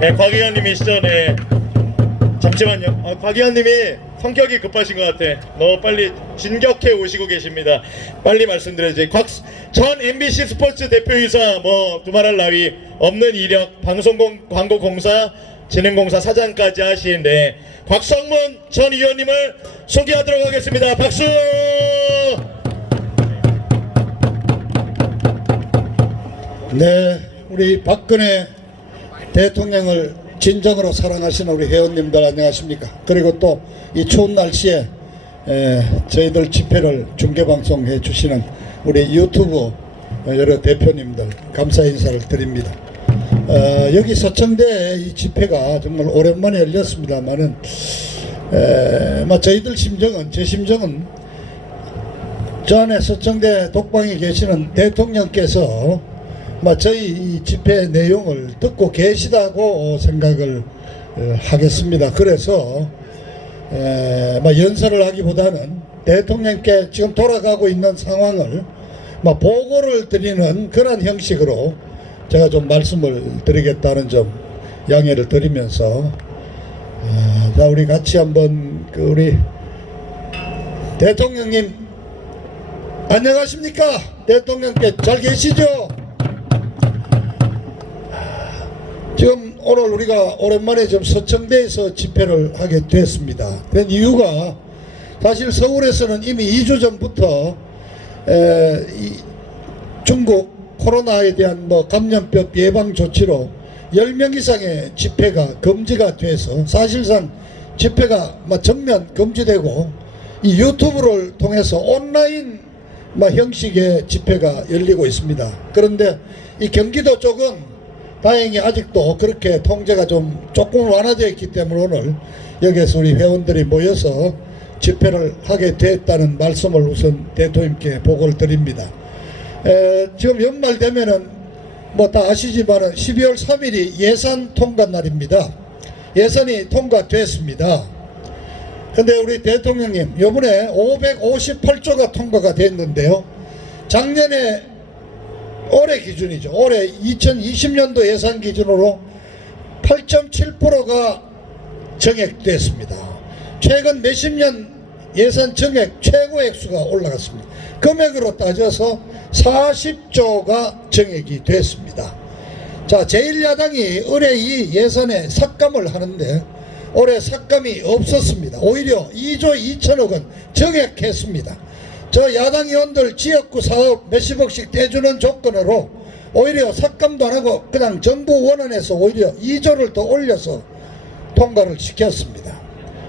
네, 곽 의원님이시죠? 네. 잠시만요. 곽 의원님이 성격이 급하신 것 같아. 너무 빨리 진격해 오시고 계십니다. 빨리 말씀드려야지. 전 MBC 스포츠 대표이사 뭐 두말할 나위 없는 이력, 광고공사, 진흥공사 사장까지 하시는데 곽성문 전 의원님을 소개하도록 하겠습니다. 박수! 네, 우리 박근혜 대통령을 진정으로 사랑하시는 우리 회원님들 안녕하십니까. 그리고 또 이 추운 날씨에 저희들 집회를 중계방송해 주시는 우리 유튜브 여러 대표님들 감사 인사를 드립니다. 여기 서청대 이 집회가 정말 오랜만에 열렸습니다만은 저희들 심정은, 제 심정은 저 안에 서청대 독방에 계시는 대통령께서 저희 이 집회 내용을 듣고 계시다고 생각을 하겠습니다. 그래서 연설을 하기보다는 대통령께 지금 돌아가고 있는 상황을 보고를 드리는 그런 형식으로 제가 좀 말씀을 드리겠다는 점 양해를 드리면서 자, 우리 같이 한번 우리 대통령님 안녕하십니까? 대통령께 잘 계시죠? 지금 오늘 우리가 오랜만에 좀 서청대에서 집회를 하게 됐습니다. 그 이유가 사실 서울에서는 이미 2주 전부터 중국 코로나에 대한 감염병 예방 조치로 10명 이상의 집회가 금지가 돼서 사실상 집회가 전면 금지되고 이 유튜브를 통해서 온라인 형식의 집회가 열리고 있습니다. 그런데 이 경기도 쪽은 다행히 아직도 그렇게 통제가 조금 완화되어 있기 때문에 오늘 여기에서 우리 회원들이 모여서 집회를 하게 됐다는 말씀을 우선 대통령께 보고를 드립니다. 지금 연말 되면은 다 아시지만은 12월 3일이 예산 통과 날입니다. 예산이 통과됐습니다. 근데 우리 대통령님 이번에 558조가 통과가 됐는데요. 작년에 올해 기준이죠. 올해 2020년도 예산 기준으로 8.7%가 정액됐습니다. 최근 몇십 년 예산 정액 최고 액수가 올라갔습니다. 금액으로 따져서 40조가 정액이 됐습니다. 자, 제1야당이 올해 이 예산에 삭감을 하는데 올해 삭감이 없었습니다. 오히려 2조 2천억 원 정액했습니다. 저 야당 의원들 지역구 사업 몇십억씩 떼주는 조건으로 오히려 삭감도 안 하고 그냥 정부 원안에서 오히려 2조를 더 올려서 통과를 시켰습니다.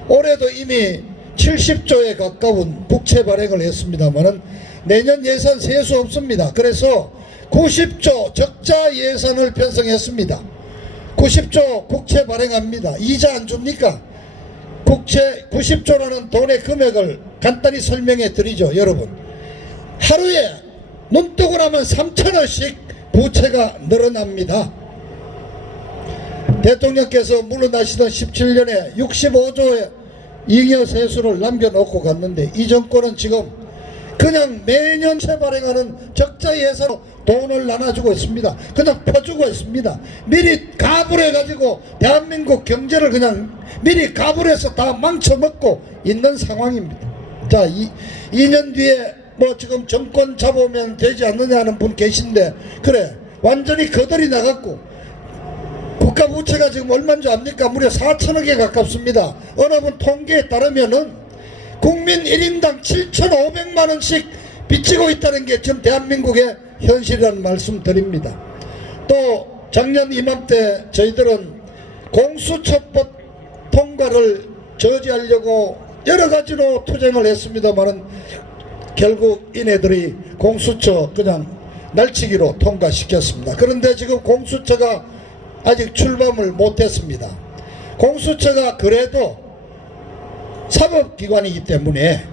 올해도 이미 70조에 가까운 국채 발행을 했습니다만은 내년 예산 세수 없습니다. 그래서 90조 적자 예산을 편성했습니다. 90조 국채 발행합니다. 이자 안 줍니까? 국채 90조라는 돈의 금액을 간단히 설명해 드리죠. 여러분, 하루에 눈 뜨고 나면 3천원씩 부채가 늘어납니다. 대통령께서 물러나시던 17년에 65조의 잉여 세수를 남겨놓고 갔는데 이 정권은 지금 그냥 매년 재발행하는 적자 예산으로 돈을 나눠주고 있습니다. 그냥 퍼주고 있습니다. 미리 가불해가지고 대한민국 경제를 그냥 미리 가불해서 다 망쳐먹고 있는 상황입니다. 자, 2년 뒤에 지금 정권 잡으면 되지 않느냐 하는 분 계신데 그래 완전히 거덜이 나갔고 국가 부채가 지금 얼마인 줄 압니까? 무려 4천억에 가깝습니다. 어느 분 통계에 따르면은 국민 1인당 7,500만원씩 빚지고 있다는 게 지금 대한민국의 현실이라는 말씀 드립니다. 또 작년 이맘때 저희들은 공수처법 통과를 저지하려고 여러 가지로 투쟁을 했습니다만은 결국 이네들이 공수처 그냥 날치기로 통과시켰습니다. 그런데 지금 공수처가 아직 출범을 못했습니다. 공수처가 그래도 사법기관이기 때문에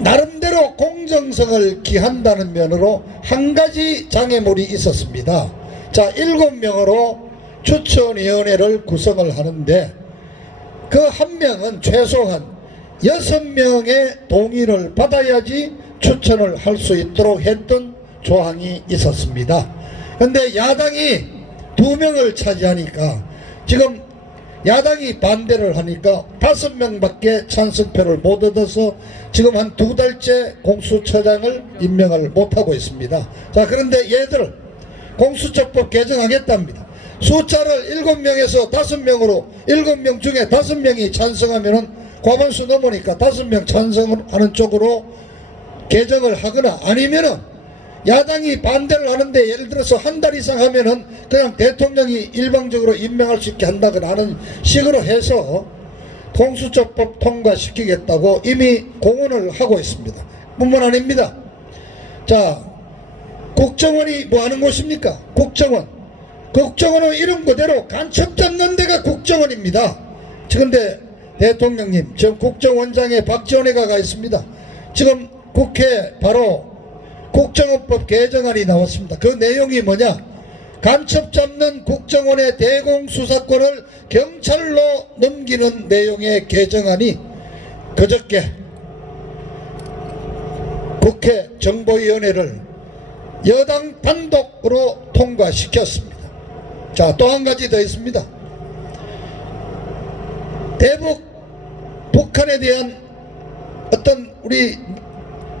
나름대로 공정성을 기한다는 면으로 한 가지 장애물이 있었습니다. 자, 7명으로 추천위원회를 구성을 하는데 그 한 명은 최소한 6명의 동의를 받아야지 추천을 할 수 있도록 했던 조항이 있었습니다. 그런데 야당이 2명을 차지하니까 지금 야당이 반대를 하니까 5명밖에 찬성표를 못 얻어서 지금 한 2달째 공수처장을 임명을 못하고 있습니다. 자, 그런데 얘들 공수처법 개정하겠답니다. 숫자를 7명에서 5명으로 7명 중에 5명이 찬성하면은 과반수 넘으니까 5명 찬성하는 쪽으로 개정을 하거나 아니면은 야당이 반대를 하는데 예를 들어서 한 달 이상 하면은 그냥 대통령이 일방적으로 임명할 수 있게 한다거나 하는 식으로 해서 공수처법 통과시키겠다고 이미 공언을 하고 있습니다. 뿐만 아닙니다. 자, 국정원이 뭐 하는 곳입니까? 국정원은 이름 그대로 간첩 잡는 데가 국정원입니다. 그런데 대통령님, 지금 국정원장에 박지원애가 가 있습니다. 지금 국회 바로 국정원법 개정안이 나왔습니다. 그 내용이 뭐냐? 간첩 잡는 국정원의 대공수사권을 경찰로 넘기는 내용의 개정안이 그저께 국회 정보위원회를 여당 단독으로 통과시켰습니다. 자, 또 한 가지 더 있습니다. 대북 북한에 대한 어떤 우리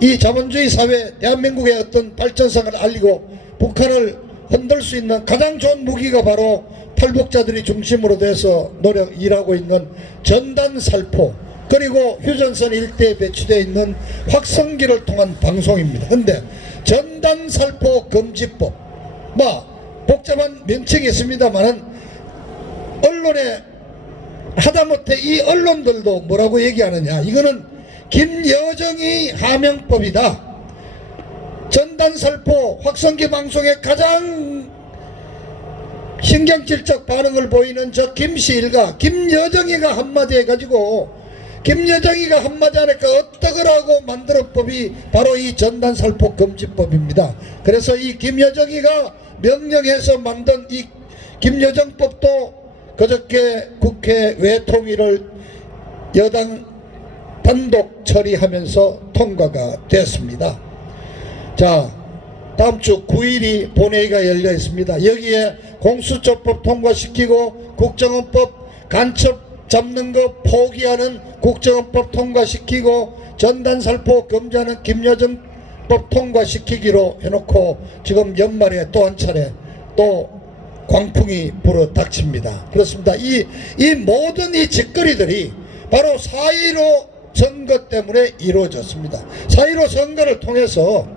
이 자본주의 사회 대한민국의 어떤 발전상을 알리고 북한을 흔들 수 있는 가장 좋은 무기가 바로 탈북자들이 중심으로 돼서 일하고 있는 전단살포 그리고 휴전선 일대에 배치되어 있는 확성기를 통한 방송입니다. 그런데 전단살포 금지법 뭐 복잡한 명칭이 있습니다만은 언론에 하다못해 이 언론들도 뭐라고 얘기하느냐, 이거는 김여정이 하명법이다. 전단살포 확성기 방송에 가장 신경질적 반응을 보이는 저 김씨 일가 김여정이가 한마디 해가지고 김여정이가 한마디 하니까 어떡으라고 만들어 법이 바로 이 전단살포 금지법입니다. 그래서 이 김여정이가 명령해서 만든 이 김여정법도 그저께 국회 외통위를 여당 단독 처리하면서 통과가 됐습니다. 자, 다음 주 9일이 본회의가 열려 있습니다. 여기에 공수처법 통과시키고 국정원법 간첩 잡는 거 포기하는 국정원법 통과시키고 전단살포 금지하는 김여정법 통과시키기로 해놓고 지금 연말에 또 한 차례 또 광풍이 불어 닥칩니다. 그렇습니다. 이 모든 이 짓거리들이 바로 4.15 선거 때문에 이루어졌습니다. 4.15 선거를 통해서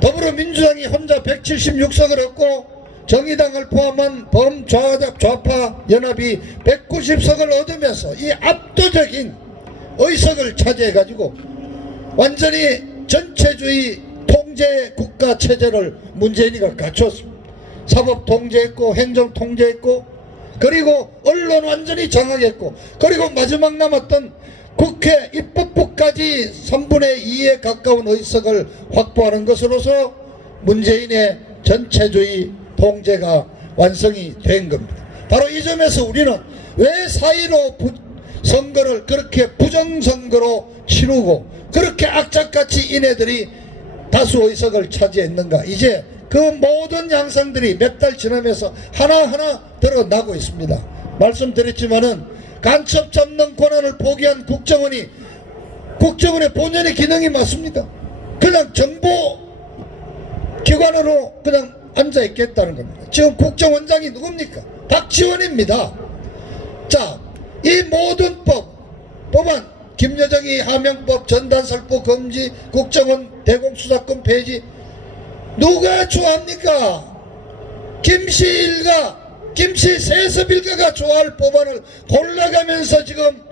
더불어민주당이 혼자 176석을 얻고 정의당을 포함한 범좌파 연합이 190석을 얻으면서 이 압도적인 의석을 차지해가지고 완전히 전체주의 통제 국가 체제를 문재인이가 갖췄습니다. 사법 통제했고 행정 통제했고 그리고 언론 완전히 장악했고 그리고 마지막 남았던 국회 입법부까지 3분의 2에 가까운 의석을 확보하는 것으로서 문재인의 전체주의 통제가 완성이 된 겁니다. 바로 이 점에서 우리는 왜 4.15 선거를 그렇게 부정선거로 치르고 그렇게 악착같이 이네들이 다수 의석을 차지했는가. 이제 그 모든 양상들이 몇 달 지나면서 하나하나 드러나고 있습니다. 말씀드렸지만은 간첩 잡는 권한을 포기한 국정원의 본연의 기능이 맞습니까? 그냥 정보기관으로 그냥 앉아있겠다는 겁니다. 지금 국정원장이 누굽니까? 박지원입니다. 자, 이 모든 법안 김여정이 하명법 전단살포 금지 국정원 대공수사권 폐지 누가 좋아합니까? 김씨 일가 김씨 세습 일가가 좋아할 법안을 골라가면서 지금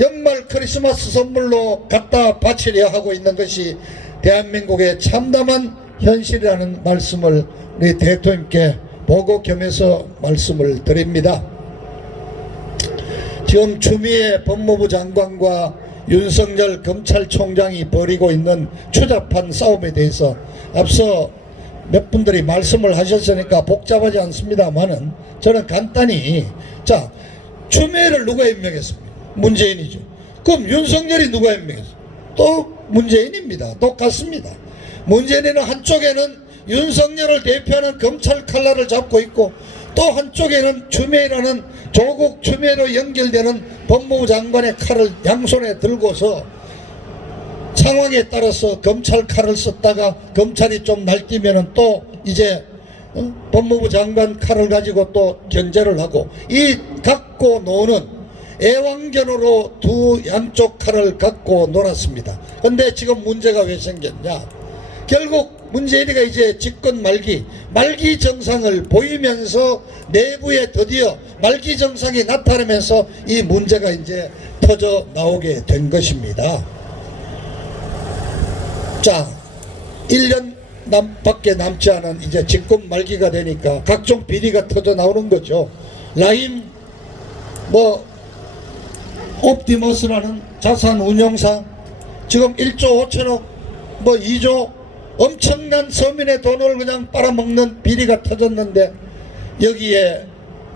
연말 크리스마스 선물로 갖다 바치려 하고 있는 것이 대한민국의 참담한 현실이라는 말씀을 우리 대통령께 보고 겸해서 말씀을 드립니다. 지금 추미애 법무부 장관과 윤석열 검찰총장이 벌이고 있는 추잡한 싸움에 대해서 앞서 몇 분들이 말씀을 하셨으니까 복잡하지 않습니다만은 저는 간단히 자, 추미애를 누가 임명했습니까? 문재인이죠. 그럼 윤석열이 누가 임명했습니까? 또 문재인입니다. 똑같습니다. 문재인은 한쪽에는 윤석열을 대표하는 검찰 칼날을 잡고 있고 또 한쪽에는 추미애라는 조국 추미애로 연결되는 법무부 장관의 칼을 양손에 들고서 상황에 따라서 검찰 칼을 썼다가 검찰이 좀 날뛰면은 또 이제 법무부 장관 칼을 가지고 또 견제를 하고 이 갖고 노는 애완견으로 두 양쪽 칼을 갖고 놀았습니다. 근데 지금 문제가 왜 생겼냐? 결국 문재인이가 이제 집권 말기 정상을 보이면서 내부에 드디어 말기 정상이 나타나면서 이 문제가 이제 터져 나오게 된 것입니다. 자, 1년 밖에 남지 않은 이제 집권 말기가 되니까 각종 비리가 터져 나오는 거죠. 라임 옵티머스라는 자산 운용사 지금 1조 5천억 2조 엄청난 서민의 돈을 그냥 빨아먹는 비리가 터졌는데 여기에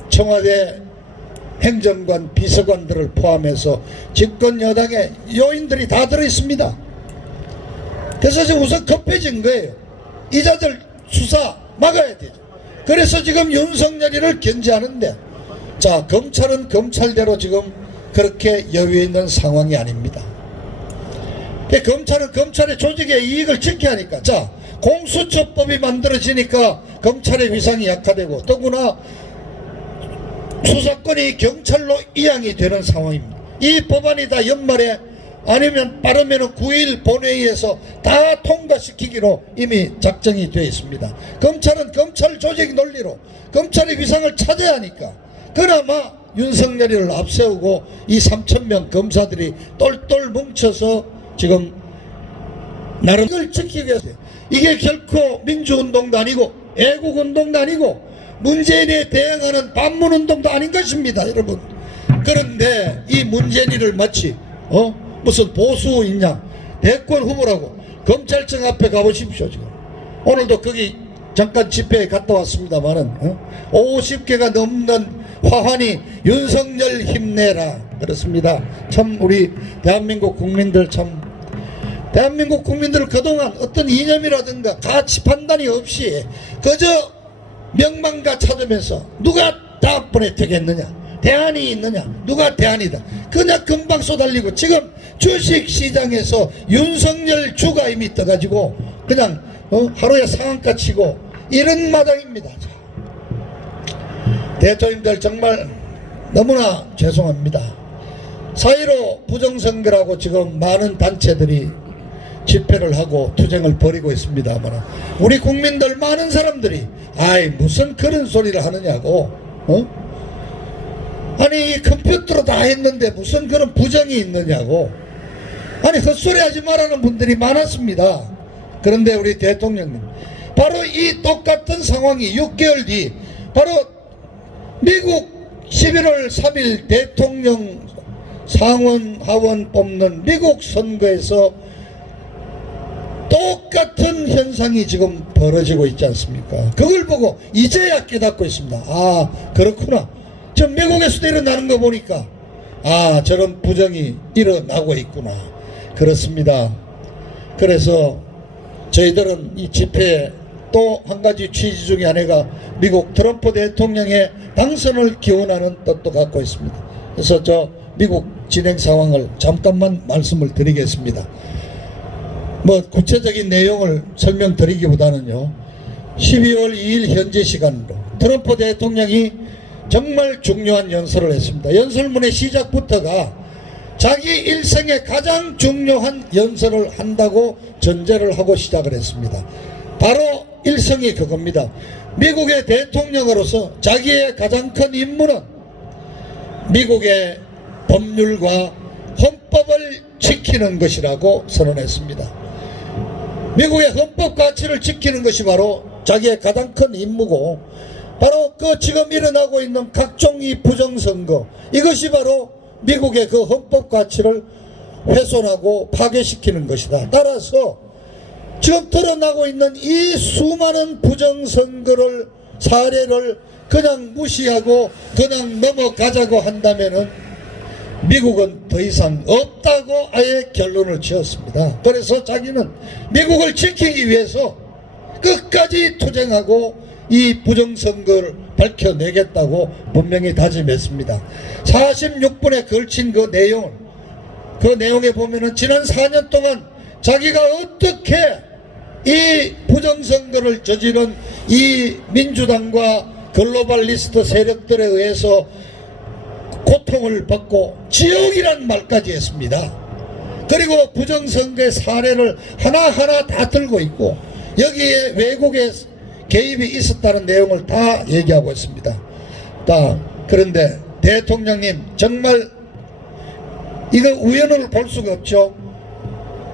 청와대 행정관 비서관들을 포함해서 집권 여당의 요인들이 다 들어있습니다. 그래서 지금 우선 급해진 거예요. 이자들 수사 막아야 되죠. 그래서 지금 윤석열이를 견제하는데 자, 검찰은 검찰대로 지금 그렇게 여유 있는 상황이 아닙니다. 검찰은 검찰의 조직의 이익을 지켜야 하니까 자, 공수처법이 만들어지니까 검찰의 위상이 약화되고 더구나 수사권이 경찰로 이양이 되는 상황입니다. 이 법안이 다 연말에 아니면 빠르면 9일 본회의에서 다 통과시키기로 이미 작정이 되어 있습니다. 검찰은 검찰 조직 논리로 검찰의 위상을 찾아야 하니까 그나마 윤석열이를 앞세우고 이 3,000명 검사들이 똘똘 뭉쳐서 지금 나름 이걸 지키기 위해서 이게 결코 민주운동도 아니고 애국운동도 아니고 문재인에 대응하는 반문운동도 아닌 것입니다, 여러분. 그런데 이 문재인이를 마치 무슨 보수인양 대권 후보라고 검찰청 앞에 가보십시오. 지금 오늘도 거기 잠깐 집회에 갔다 왔습니다만은 50개가 넘는 화환이 윤석열 힘내라 그렇습니다. 참 우리 대한민국 국민들 대한민국 국민들 그동안 어떤 이념이라든가 가치 판단이 없이 그저 명망가 찾으면서 누가 다음번에 되겠느냐, 대안이 있느냐, 누가 대안이다 그냥 금방 쏟아리고 지금 주식시장에서 윤석열 주가 이미 떠가지고 그냥 하루에 상한가 치고 이런 마당입니다. 대통령들 정말 너무나 죄송합니다. 4.15 부정선거라고 지금 많은 단체들이 집회를 하고 투쟁을 벌이고 있습니다만 우리 국민들 많은 사람들이 아이 무슨 그런 소리를 하느냐고 아니 컴퓨터로 다 했는데 무슨 그런 부정이 있느냐고 아니 헛소리 하지 말라는 분들이 많았습니다. 그런데 우리 대통령님 바로 이 똑같은 상황이 6개월 뒤 바로 미국 11월 3일 대통령 상원 하원 뽑는 미국 선거에서 똑같은 현상이 지금 벌어지고 있지 않습니까? 그걸 보고 이제야 깨닫고 있습니다. 아 그렇구나. 지금 미국에서도 일어나는 거 보니까 아 저런 부정이 일어나고 있구나. 그렇습니다. 그래서 저희들은 이 집회에 또 한 가지 취지 중에 하나가 미국 트럼프 대통령의 당선을 기원하는 뜻도 갖고 있습니다. 그래서 저 미국 진행 상황을 잠깐만 말씀을 드리겠습니다. 구체적인 내용을 설명드리기보다는요 12월 2일 현재 시간으로 트럼프 대통령이 정말 중요한 연설을 했습니다. 연설문의 시작부터가 자기 일생에 가장 중요한 연설을 한다고 전제를 하고 시작을 했습니다. 바로 일성이 그겁니다. 미국의 대통령으로서 자기의 가장 큰 임무는 미국의 법률과 헌법을 지키는 것이라고 선언했습니다. 미국의 헌법 가치를 지키는 것이 바로 자기의 가장 큰 임무고 바로 그 지금 일어나고 있는 각종 이 부정선거 이것이 바로 미국의 그 헌법 가치를 훼손하고 파괴시키는 것이다. 따라서 지금 드러나고 있는 이 수많은 부정선거를 사례를 그냥 무시하고 그냥 넘어가자고 한다면은 미국은 더 이상 없다고 아예 결론을 지었습니다. 그래서 자기는 미국을 지키기 위해서 끝까지 투쟁하고 이 부정선거를 밝혀내겠다고 분명히 다짐했습니다. 46분에 걸친 그 내용에 보면은 지난 4년 동안 자기가 어떻게 이 부정선거를 저지른 이 민주당과 글로벌리스트 세력들에 의해서 고통을 받고 지옥이란 말까지 했습니다. 그리고 부정선거의 사례를 하나하나 다 들고 있고 여기에 외국의 개입이 있었다는 내용을 다 얘기하고 있습니다. 그런데 대통령님 정말 이거 우연을 볼 수가 없죠.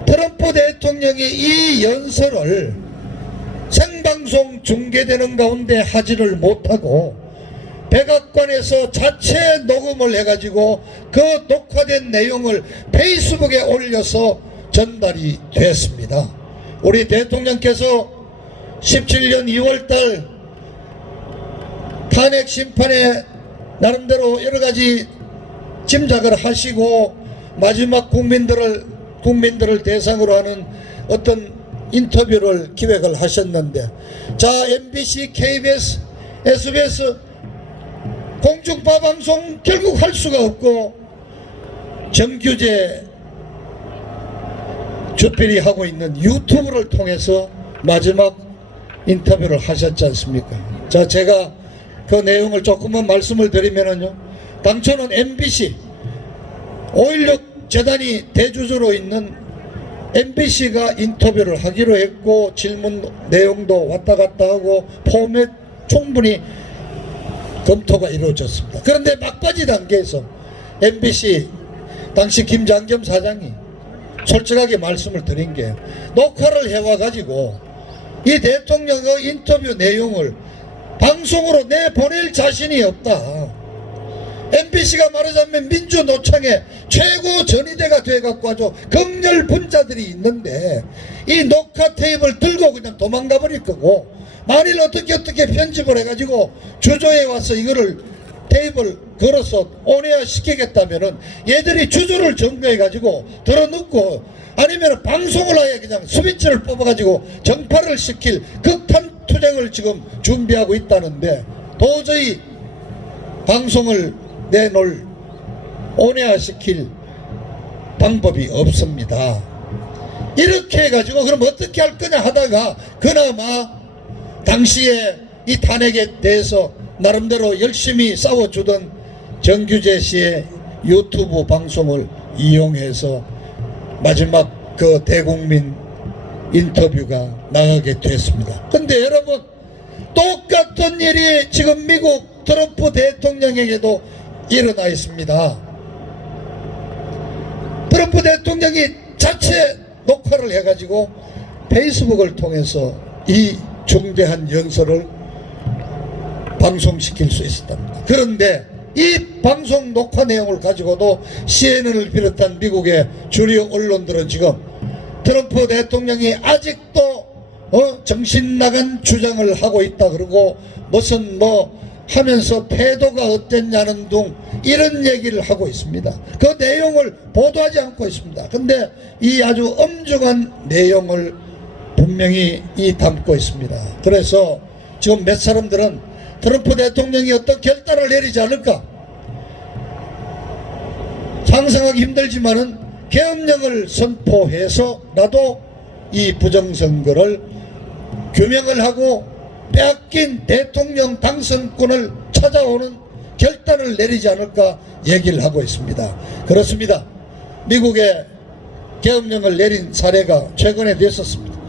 트럼프 대통령이 이 연설을 생방송 중계되는 가운데 하지를 못하고 백악관에서 자체 녹음을 해가지고 그 녹화된 내용을 페이스북에 올려서 전달이 됐습니다. 우리 대통령께서 17년 2월달 탄핵 심판에 나름대로 여러가지 짐작을 하시고 마지막 국민들을 대상으로 하는 어떤 인터뷰를 기획을 하셨는데, 자, MBC, KBS, SBS 공중파 방송 결국 할 수가 없고 정규제 주필이 하고 있는 유튜브를 통해서 마지막 인터뷰를 하셨지 않습니까? 자, 제가 그 내용을 조금만 말씀을 드리면은요, 당초는 MBC 5.16 재단이 대주주로 있는 MBC가 인터뷰를 하기로 했고 질문 내용도 왔다 갔다 하고 포맷 충분히 검토가 이루어졌습니다. 그런데 막바지 단계에서 MBC 당시 김장겸 사장이 솔직하게 말씀을 드린 게, 녹화를 해와 가지고 이 대통령의 인터뷰 내용을 방송으로 내보낼 자신이 없다. MBC가 말하자면 민주노총의 최고 전위대가 돼갖고 아주 극렬 분자들이 있는데 이 녹화 테이프를 들고 그냥 도망가 버릴 거고, 만일 어떻게 편집을 해가지고 주조에 와서 이거를 테이프를 걸어서 온에어 시키겠다면은 얘들이 주조를 점거해가지고 들어놓고, 아니면 방송을 아예 그냥 스위치를 뽑아가지고 정파를 시킬 극한 투쟁을 지금 준비하고 있다는데, 도저히 방송을 내놓을 온에어 시킬 방법이 없습니다. 이렇게 해가지고 그럼 어떻게 할 거냐 하다가 그나마 당시에 이 탄핵에 대해서 나름대로 열심히 싸워주던 정규재 씨의 유튜브 방송을 이용해서 마지막 그 대국민 인터뷰가 나가게 됐습니다. 근데 여러분, 똑같은 일이 지금 미국 트럼프 대통령에게도 일어나 있습니다. 트럼프 대통령이 자체 녹화를 해가지고 페이스북을 통해서 이 중대한 연설을 방송시킬 수 있었답니다. 그런데 이 방송 녹화 내용을 가지고도 CNN을 비롯한 미국의 주류 언론들은 지금 트럼프 대통령이 아직도 정신 나간 주장을 하고 있다 그러고 무슨 하면서 태도가 어땠냐는 등 이런 얘기를 하고 있습니다. 그 내용을 보도하지 않고 있습니다. 근데 이 아주 엄중한 내용을 분명히 담고 있습니다. 그래서 지금 몇 사람들은 트럼프 대통령이 어떤 결단을 내리지 않을까 상상하기 힘들지만은 계엄령을 선포해서라도 이 부정선거를 규명을 하고 빼앗긴 대통령 당선권을 찾아오는 결단을 내리지 않을까 얘기를 하고 있습니다. 그렇습니다. 미국에 계엄령을 내린 사례가 최근에 있었습니다.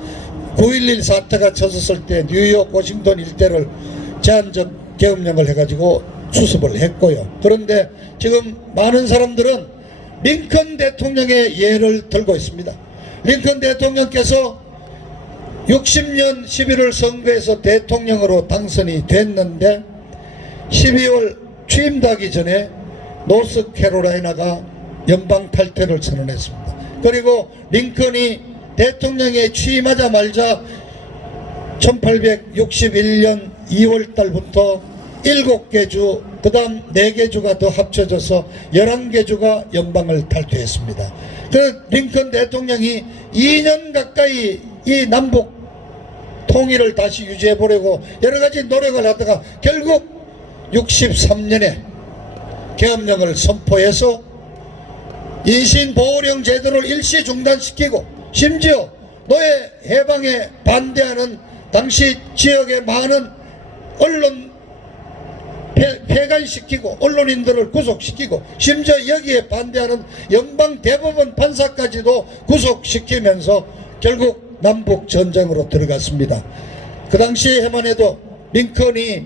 9.11 사태가 터졌을 때 뉴욕, 워싱턴 일대를 제한적 계엄령을 해가지고 수습을 했고요. 그런데 지금 많은 사람들은 링컨 대통령의 예를 들고 있습니다. 링컨 대통령께서 60년 11월 선거에서 대통령으로 당선이 됐는데 12월 취임하기 전에 노스캐롤라이나가 연방 탈퇴를 선언했습니다. 그리고 링컨이 대통령에 취임하자마자 1861년 2월 달부터 7개 주, 그 다음 4개 주가 더 합쳐져서 11개 주가 연방을 탈퇴했습니다. 그 링컨 대통령이 2년 가까이 이 남북 통일을 다시 유지해 보려고 여러 가지 노력을 하다가 결국 63년에 계엄령을 선포해서 인신보호령 제도를 일시 중단시키고 심지어 노예 해방에 반대하는 당시 지역의 많은 언론 폐간시키고 언론인들을 구속시키고 심지어 여기에 반대하는 연방대법원 판사까지도 구속시키면서 결국 남북전쟁으로 들어갔습니다. 그 당시에만 해도 링컨이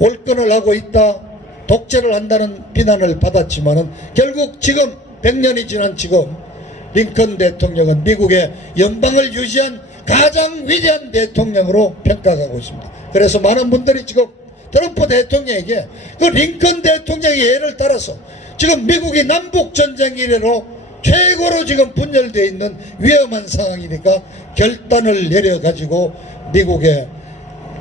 월권을 하고 있다, 독재를 한다는 비난을 받았지만은 결국 지금 100년이 지난 지금 링컨 대통령은 미국의 연방을 유지한 가장 위대한 대통령으로 평가하고 있습니다. 그래서 많은 분들이 지금 트럼프 대통령에게 그 링컨 대통령의 예를 따라서 지금 미국이 남북전쟁 이래로 최고로 지금 분열되어 있는 위험한 상황이니까 결단을 내려가지고 미국의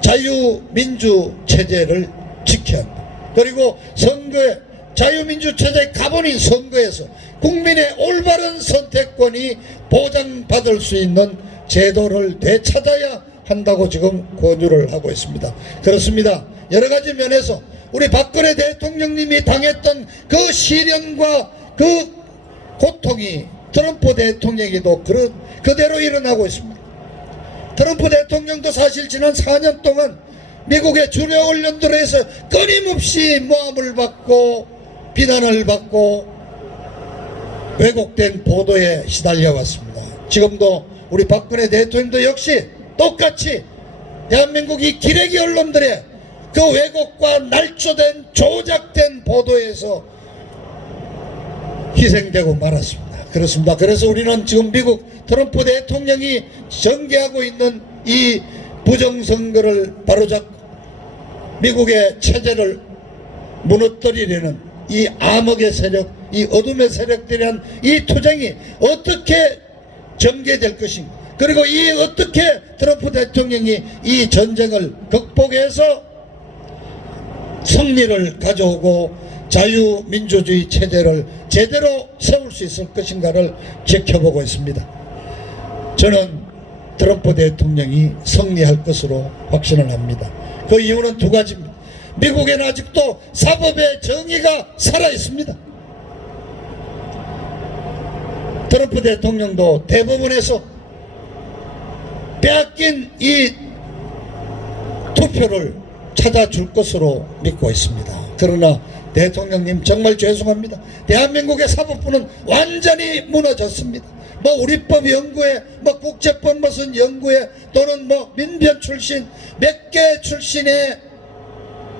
자유민주 체제를 지켜야 한다. 그리고 선거에 자유민주 체제의 가본인 선거에서 국민의 올바른 선택권이 보장받을 수 있는 제도를 되찾아야 한다고 지금 권유를 하고 있습니다. 그렇습니다. 여러 가지 면에서 우리 박근혜 대통령님이 당했던 그 시련과 그 고통이 트럼프 대통령에게도 그대로 일어나고 있습니다. 트럼프 대통령도 사실 지난 4년 동안 미국의 주요 언론들에서 끊임없이 모함을 받고 비난을 받고 왜곡된 보도에 시달려 왔습니다. 지금도 우리 박근혜 대통령도 역시 똑같이 대한민국이 기레기 언론들의 그 왜곡과 날조된 조작된 보도에서 희생되고 말았습니다. 그렇습니다. 그래서 우리는 지금 미국 트럼프 대통령이 전개하고 있는 이 부정선거를 바로잡고 미국의 체제를 무너뜨리려는 이 암흑의 세력, 이 어둠의 세력들이란 이 투쟁이 어떻게 전개될 것인가, 그리고 이 어떻게 트럼프 대통령이 이 전쟁을 극복해서 승리를 가져오고 자유민주주의 체제를 제대로 세울 수 있을 것인가를 지켜보고 있습니다. 저는 트럼프 대통령이 승리할 것으로 확신을 합니다. 그 이유는 두 가지입니다. 미국에는 아직도 사법의 정의가 살아있습니다. 트럼프 대통령도 대법원에서 빼앗긴 이 투표를 찾아줄 것으로 믿고 있습니다. 그러나 대통령님 정말 죄송합니다. 대한민국의 사법부는 완전히 무너졌습니다. 뭐 우리법 연구회, 뭐 국제법 무슨 연구회, 또는 뭐 민변 출신 몇 개 출신의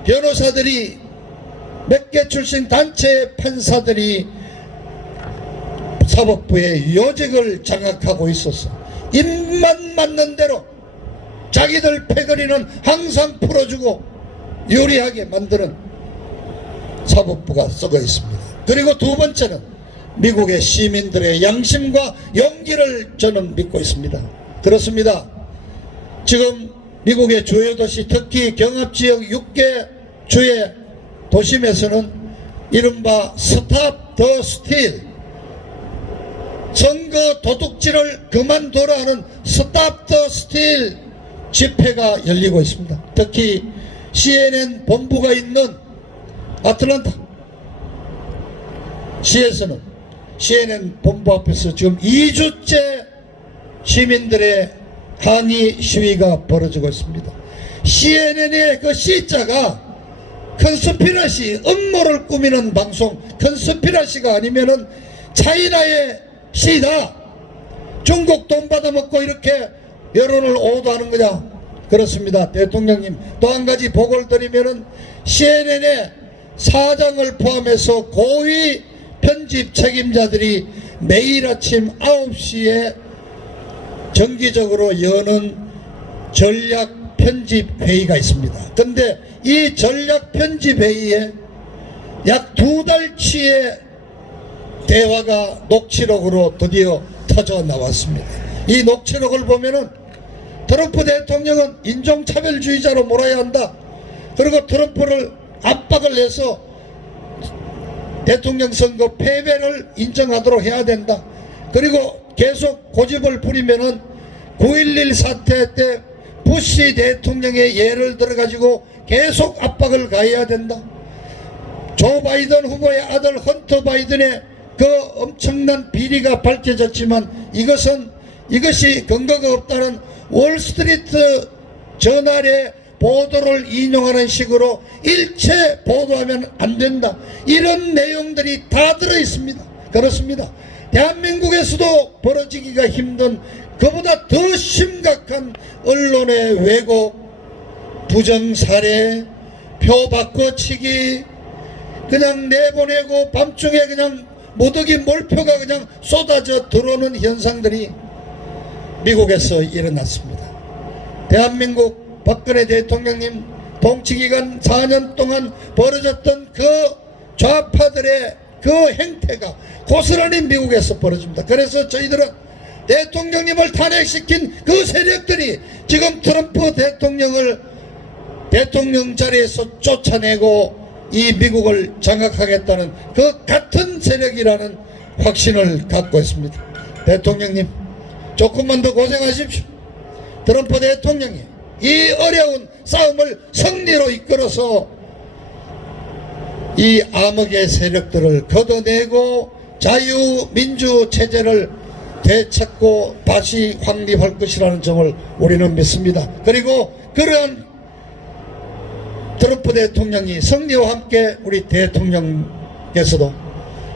변호사들이, 몇 개 출신 단체의 판사들이 사법부의 요직을 장악하고 있어서 입만 맞는 대로 자기들 패거리는 항상 풀어주고 유리하게 만드는 사법부가 썩어 있습니다. 그리고 두 번째는 미국의 시민들의 양심과 용기를 저는 믿고 있습니다. 그렇습니다. 지금 미국의 주요 도시, 특히 경합지역 6개 주의 도심에서는 이른바 스탑 더 스틸, 선거 도둑질을 그만둬라 하는 스탑 더 스틸 집회가 열리고 있습니다. 특히 CNN 본부가 있는 아틀란타 시에서는 CNN 본부 앞에서 지금 2주째 시민들의 항의 시위가 벌어지고 있습니다. CNN의 그 C자가 컨스피러시, 음모를 꾸미는 방송, 컨스피러시가 아니면은 차이나의 C다, 중국 돈 받아먹고 이렇게 여론을 오도하는 거냐. 그렇습니다. 대통령님, 또 한 가지 보고를 드리면은 CNN의 사장을 포함해서 고위 편집 책임자들이 매일 아침 9시에 정기적으로 여는 전략 편집 회의가 있습니다. 근데 이 전략 편집 회의에 약 2달치의 대화가 녹취록으로 드디어 터져 나왔습니다. 이 녹취록을 보면은 트럼프 대통령은 인종차별주의자로 몰아야 한다. 그리고 트럼프를 압박을 해서 대통령 선거 패배를 인정하도록 해야 된다. 그리고 계속 고집을 부리면은 9.11 사태 때 부시 대통령의 예를 들어가지고 계속 압박을 가해야 된다. 조 바이든 후보의 아들 헌터 바이든의 그 엄청난 비리가 밝혀졌지만 이것이 근거가 없다는 월스트리트 저널의 보도를 인용하는 식으로 일체 보도하면 안 된다. 이런 내용들이 다 들어 있습니다. 그렇습니다. 대한민국에서도 벌어지기가 힘든 그보다 더 심각한 언론의 왜곡, 부정사례, 표 바꿔치기, 그냥 내보내고 밤중에 그냥 모더기 몰표가 그냥 쏟아져 들어오는 현상들이 미국에서 일어났습니다. 대한민국 박근혜 대통령님 통치기간 4년 동안 벌어졌던 그 좌파들의 그 행태가 고스란히 미국에서 벌어집니다. 그래서 저희들은 대통령님을 탄핵시킨 그 세력들이 지금 트럼프 대통령을 대통령 자리에서 쫓아내고 이 미국을 장악하겠다는 그 같은 세력이라는 확신을 갖고 있습니다. 대통령님 조금만 더 고생하십시오. 트럼프 대통령이 이 어려운 싸움을 승리로 이끌어서 이 암흑의 세력들을 걷어내고 자유민주 체제를 되찾고 다시 확립할 것이라는 점을 우리는 믿습니다. 그리고 그러한 트럼프 대통령이 승리와 함께 우리 대통령께서도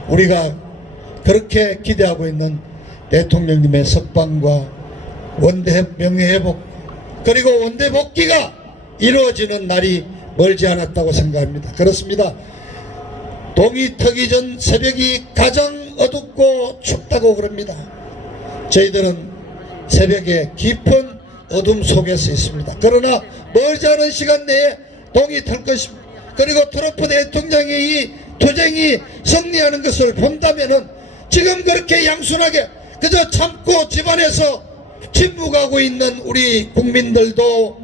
우리가 그렇게 기대하고 있는 대통령님의 석방과 명예회복 그리고 원대복귀가 이루어지는 날이 멀지 않았다고 생각합니다. 그렇습니다. 동이 트기 전 새벽이 가장 어둡고 춥다고 그럽니다. 저희들은 새벽에 깊은 어둠 속에서 있습니다. 그러나 멀지 않은 시간 내에 동이 틀 것입니다. 그리고 트럼프 대통령이 이 투쟁이 승리하는 것을 본다면은 지금 그렇게 양순하게 그저 참고 집안에서 침묵하고 있는 우리 국민들도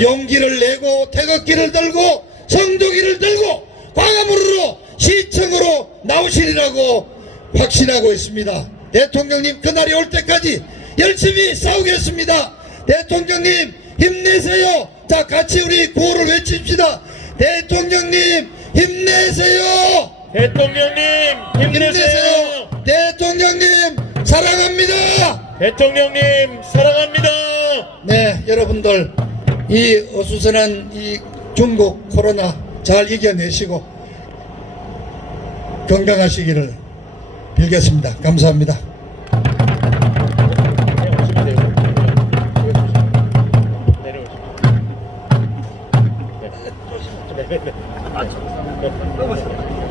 용기를 내고 태극기를 들고 성조기를 들고 광화문으로 시청으로 나오시리라고 확신하고 있습니다. 대통령님 그날이 올 때까지 열심히 싸우겠습니다. 대통령님 힘내세요. 자 같이 우리 구호를 외칩시다. 대통령님 힘내세요. 대통령님 힘내세요. 대통령님 사랑합니다. 대통령님 사랑합니다. 네, 여러분들 이 어수선한 이 중국 코로나 잘 이겨내시고 건강하시기를 빌겠습니다. 감사합니다.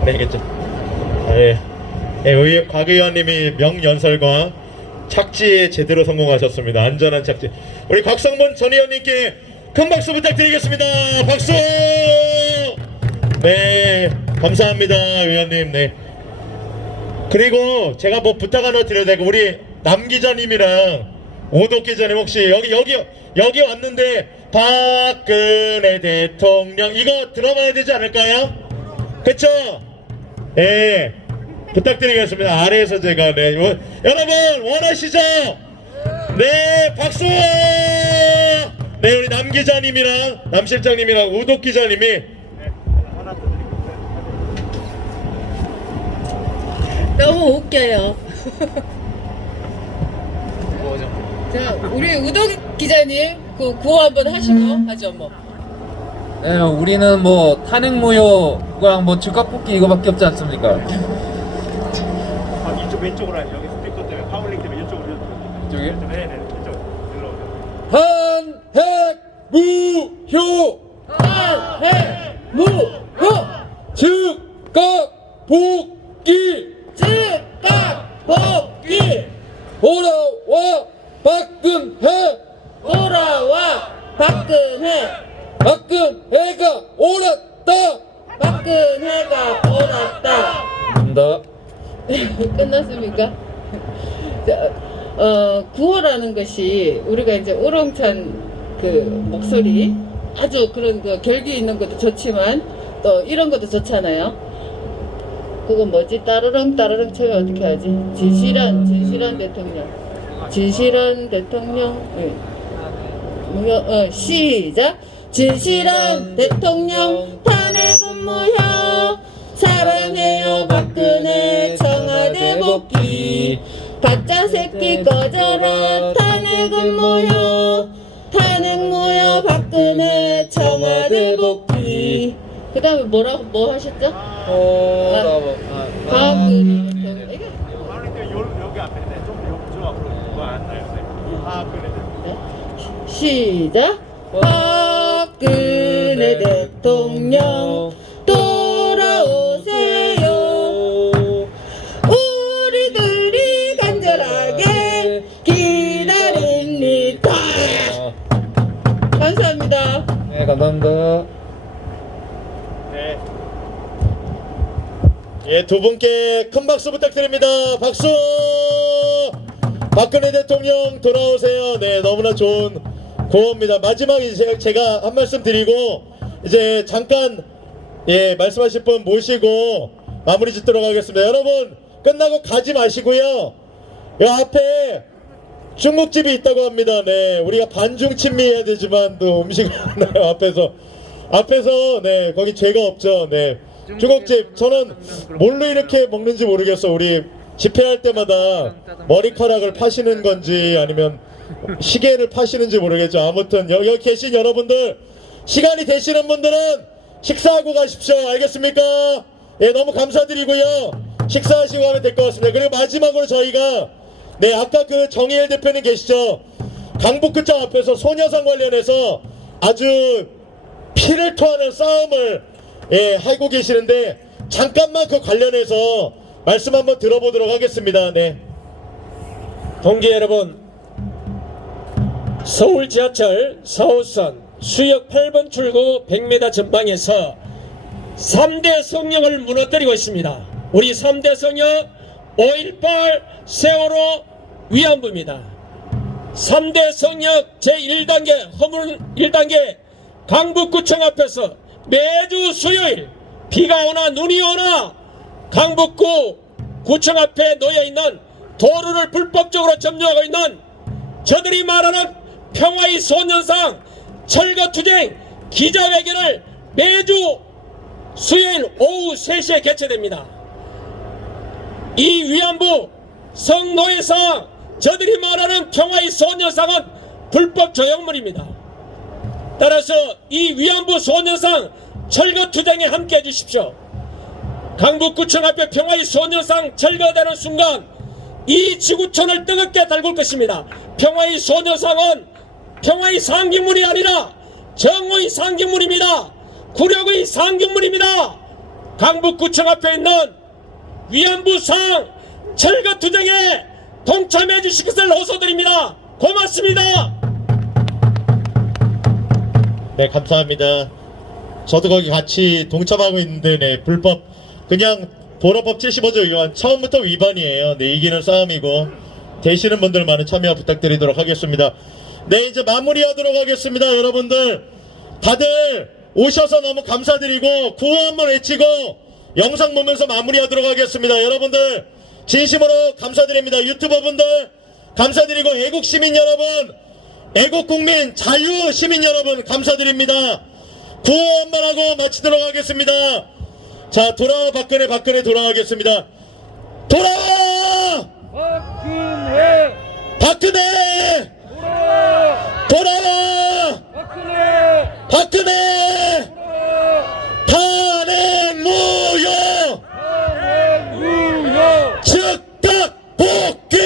내겠죠. 곽 의원님이 명연설과 착지에 제대로 성공하셨습니다. 안전한 착지. 우리 곽성문 전 의원님께 큰 박수 부탁드리겠습니다. 박수. 네, 감사합니다, 의원님. 네. 그리고 제가 뭐 부탁 하나 드려도 되고 우리 남 기자님이랑 오독 기자님 혹시 여기 왔는데 박근혜 대통령 이거 들어봐야 되지 않을까요? 그쵸? 네, 부탁드리겠습니다. 아래에서 제가 여러분 원하시죠? 네, 박수! 네, 우리 남 기자님이랑 남 실장님이랑 우독 기자님이 너무 웃겨요. 자, 우리 우덕 기자님 그 구호 한번 하시고 하죠 뭐. 네, 우리는 뭐 탄핵 무효랑 뭐 즉각 복귀 이거밖에 없지 않습니까? 이쪽 왼쪽으로 하죠. 여기 스피커 때문에 파울링 때문에 이쪽으로 저기? 네네 이쪽 눌러오세요. 탄핵 무효! 탄핵 무효! 즉각 복귀! 즉각 복귀! 돌아와 박근혜! 돌아와 박근혜! 박근혜가 옳았다! 박근혜가 옳았다! 나 끝났습니까? 구호라는 것이 우리가 이제 우렁찬 그 목소리 아주 그런 그 결기 있는 것도 좋지만 또 이런 것도 좋잖아요. 그거 뭐지? 따르릉 따르릉 쳐면 어떻게 하지? 진실한 대통령. 진실한 대통령. 네. 시작. 진실한 대통령 탄핵은 무효. 사랑해요 박근혜 청와대 복귀. 가짜 새끼 꺼져라 탄핵은 무효. 탄핵 무효 박근혜 청와대 복귀. 그 다음에 뭐 하셨죠? 박근혜 여기 앞에 좀 앞으로 뭐안 나요? 시작. 박근혜 대통령 돌아오세요. 우리들이 간절하게 기다립니다. 감사합니다. 네, 감사합니다. 네. 예, 두 분께 큰 박수 부탁드립니다. 박수! 박근혜 대통령 돌아오세요. 네, 너무나 좋은 고언입니다. 마지막에 제가 한 말씀 드리고 이제 잠깐 말씀하실 분 모시고 마무리 짓도록 하겠습니다. 여러분 끝나고 가지 마시고요. 이 앞에 중국집이 있다고 합니다. 네, 우리가 반중 친미해야 되지만 또 음식을 하나요 앞에서 네, 거기 죄가 없죠. 네, 중국집 저는 뭘로 이렇게 먹는지 모르겠어. 우리 집회할 때마다 머리카락을 파시는 건지 아니면 시계를 파시는지 모르겠죠. 아무튼 여기 계신 여러분들 시간이 되시는 분들은 식사하고 가십시오. 알겠습니까? 예, 너무 감사드리고요. 식사하시고 가면 될 것 같습니다. 그리고 마지막으로 저희가 네, 아까 그 정의일 대표님 계시죠? 강북구청 앞에서 소녀상 관련해서 아주 피를 토하는 싸움을 하고 계시는데 잠깐만 그 관련해서 말씀 한번 들어보도록 하겠습니다. 네. 동기 여러분, 서울 지하철 4호선 수역 8번 출구 100m 전방에서 3대 성령을 무너뜨리고 있습니다. 우리 3대 성령 5.18 세월호 위안부입니다. 3대 성령 제1단계 허물 1단계 강북구청 앞에서 매주 수요일 비가 오나 눈이 오나 강북구 구청 앞에 놓여있는 도로를 불법적으로 점유하고 있는 저들이 말하는 평화의 소년상 철거투쟁 기자회견을 매주 수요일 오후 3시에 개최됩니다. 이 위안부 성노예상 저들이 말하는 평화의 소년상은 불법 조형물입니다. 따라서 이 위안부 소년상 철거투쟁에 함께해 주십시오. 강북구청 앞에 평화의 소년상 철거되는 순간 이 지구촌을 뜨겁게 달굴 것입니다. 평화의 소녀상은 평화의 상징물이 아니라 정오의 상징물입니다. 굴욕의 상징물입니다. 강북구청 앞에 있는 위안부상 철거투쟁에 동참해 주실 것을 호소드립니다. 고맙습니다. 네, 감사합니다. 저도 거기 같이 동참하고 있는데 네, 불법 그냥 도로법 75조 위반 처음부터 위반이에요. 네, 이기는 싸움이고 되시는 분들 많은 참여 부탁드리도록 하겠습니다. 네, 이제 마무리하도록 하겠습니다. 여러분들 다들 오셔서 너무 감사드리고 구호 한번 외치고 영상 보면서 마무리하도록 하겠습니다. 여러분들 진심으로 감사드립니다. 유튜버분들 감사드리고 애국 시민 여러분, 애국 국민 자유 시민 여러분 감사드립니다. 구호 한번 하고 마치도록 하겠습니다. 자, 돌아와 박근혜, 박근혜 돌아가겠습니다. 돌아와! 박근혜! 박근혜! 돌아와! 박근혜! 박근혜! 탄핵 무효! 탄핵 무효! 즉각 복귀!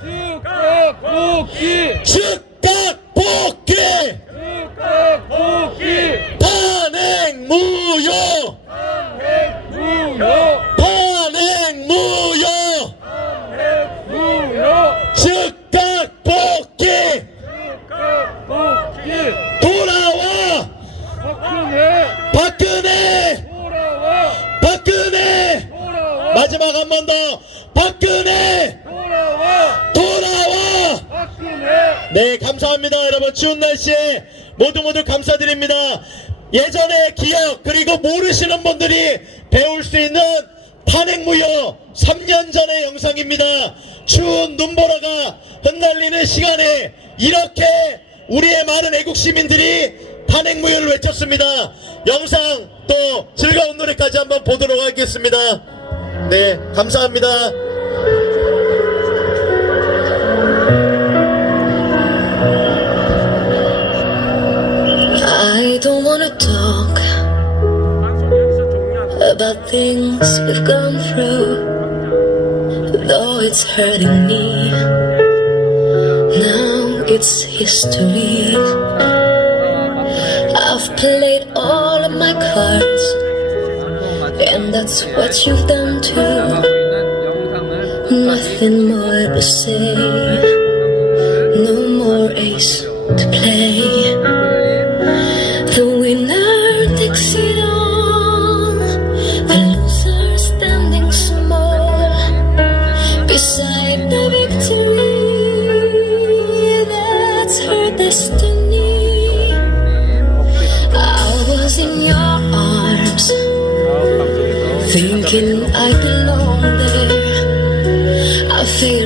즉각 복귀! 즉각 복귀! 즉각 복귀! 탄핵 무효! 탄핵 무효! 탄핵 무효! 탄핵 무효! 즉각 복귀! 즉각 복귀! 돌아와! 박근혜! 박근혜! 돌아와! 박근혜! 돌아와! 마지막 한 번 더! 박근혜! 돌아와! 돌아와! 박근혜! 네, 감사합니다. 여러분 추운 날씨에 모두 감사드립니다. 예전의 기억 그리고 모르시는 분들이 배울 수 있는 탄핵무효 3년 전의 영상입니다. 추운 눈보라가 흩날리는 시간에 이렇게 우리의 많은 애국 시민들이 탄핵무효를 외쳤습니다. 영상 또 즐거운 노래까지 한번 보도록 하겠습니다. 네, 감사합니다. I don't wanna talk about things we've gone through, though it's hurting me. Now it's history. I've played all of my cards, and that's what you've done too. Nothing more to say, no more ace to play. The winner takes it all, the loser standing small beside the victory. That's her destiny. I was in your arms, thinking I belong there. I failed.